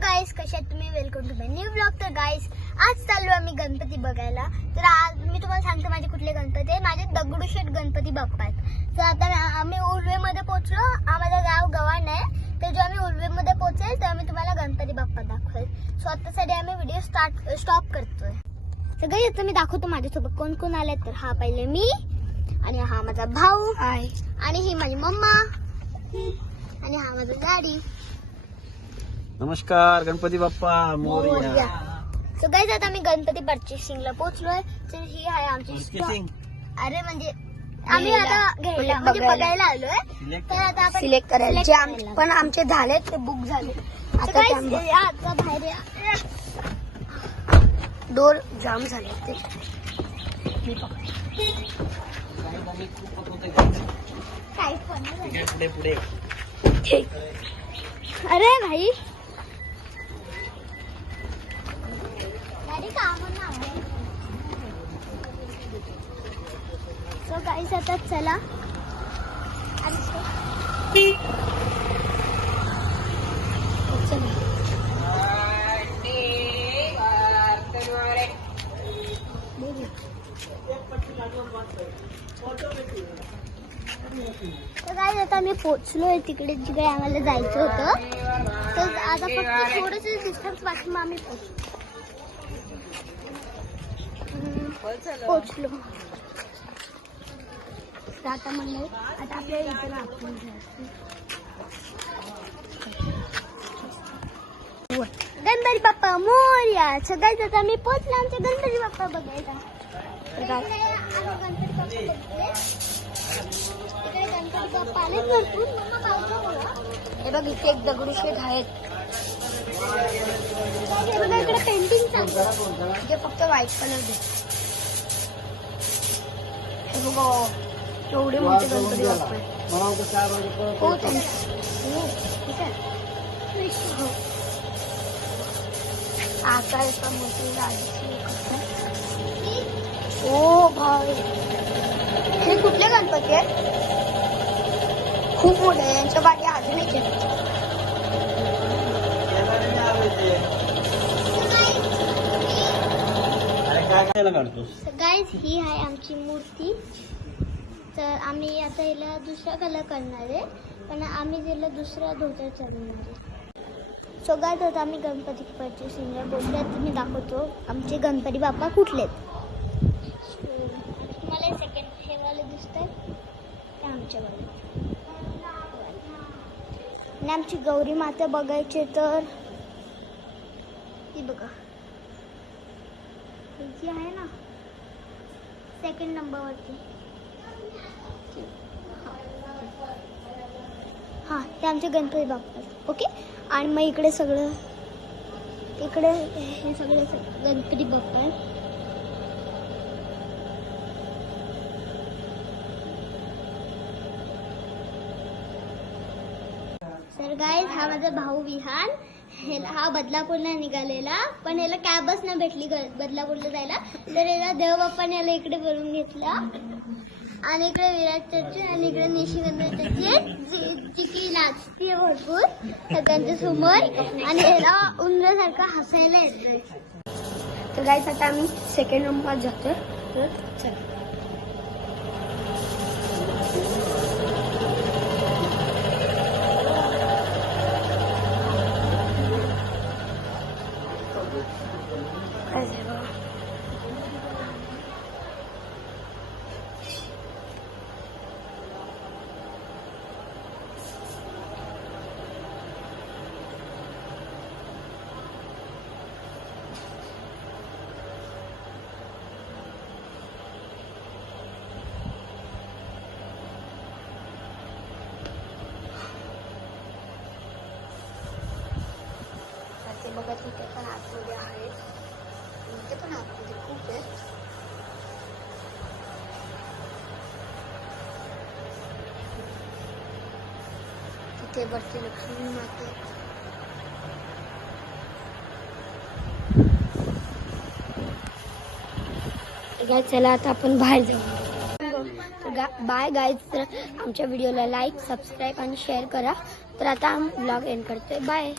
गाईस, कशा आहात तुम्ही? Welcome to my new blog. तर गाईस, आज चाललो आम्ही गणपती बघायला. तर आज मी तुम्हाला सांगते माझे कुठले गणपती आहे. माझे दगडूशेठ गणपती बाप्पा आहेत. तर आता आम्ही उर्वेमध्ये पोहोचलो. आम्हाला गाव गव्हाण आहे. तर जो आम्ही उर्वेमध्ये पोहोचेल तर आम्ही तुम्हाला गणपती बाप्पा दाखवेल. सो आतासाठी आम्ही व्हिडिओ स्टॉप करतोय. तर गाईस, आता मी दाखवतो माझ्यासोबत कोण कोण आले. तर हा पहिले मी, आणि हा माझा भाऊ, आणि ही माझी मम्मा, आणि हा माझा डॅडी. नमस्कार, गणपती बाप्पा मोरया. सो गाईज, आता आम्ही गणपती पर्चेसिंगला पोहोचलोय. तर ही आहे आमची अरे म्हणजे आम्ही आता घ्यायला म्हणजे बघायला आलोय. तर आता आपण सिलेक्ट करायचे पण आमचे झाले, ते बुक झाले. आता बाहेर डोर जाम झाले ते. काय पण पुढे पुढे. अरे भाई सो गाईस, आता चला तर काय आता आम्ही पोहोचलोय तिकडे जिकडे आम्हाला जायचं होतं. तर आता फक्त थोडंसं डिस्टन्स वाटून आम्ही पोहोचलो. आता म्हणलं आता आपल्याला इथं आपण गणपती बाप्पा मोरया. सगळ्यात आता आम्ही पोहोचलो आमच्या गणपती बाप्पा बघायला. गणपती बाप्पा आले भरपूर. हे बघ, इथे एक दगडूशेठ आहेत. इकडे पेंटिंग ते फक्त व्हाईट कलर दे. हे बघ, एवढे मोठे गणपती बाप्पा आहेत. हो, ठीक आहे. आता एका मोठी ओ भाई, हे कुठले गणपती आहेत? खूप मोठे आहे. यांच्या बाकी अजून एक आहे. गाईज, ही आहे आमची मूर्ती. तर आम्ही आता हिला दुसरा कलर करणार आहे, पण आम्ही तिला दुसरा धोतर चालवणार आहे. सो गाईज, आता आम्ही गणपती पर्चेसिंगला बोलल्यात. मी दाखवतो आमचे गणपती बाप्पा कुठले आहेत. तुम्हाला सेकंड हेवाले दिसतात ते आमच्यावाले. आणि आमची गौरी माता बघायची तर ती बघा, जी आहे ना सेकंड नंबरवरती. हां, ते आमचे गणपती बाप्पा. ओके. आणि मग इकडे हे सगळे गणपती बाप्पा आहेत. तर गाईज, हा माझा भाऊ विहान. हा बदलापूरला निघालेला, पण याला कॅबच नाही भेटली बदलापूरला जायला. तर याला देवबाप्पाने याला इकडे बोलून घेतला. आणि इकडे विराट चर्च, आणि इकडे निशिगंध चर्च, जी की नाचते भरपूर सगळ्यांच्या समोर, आणि याला उंदरासारखं हसायला येतं. तर गाईस, आता आम्ही सेकंड नंबर जातो. तर चला. बघा, तिथे पण आतमध्ये आहेत. इथे पण आतमध्ये खूप आहेत. तिथे वरती लक्ष्मी माता. चला आता आपण बाहेर जाऊ. Bye guys. तर आमच्या व्हिडिओला लाईक, सबस्क्राईब आणि शेअर करा. तर आता ब्लॉग एंड करतोय. बाय.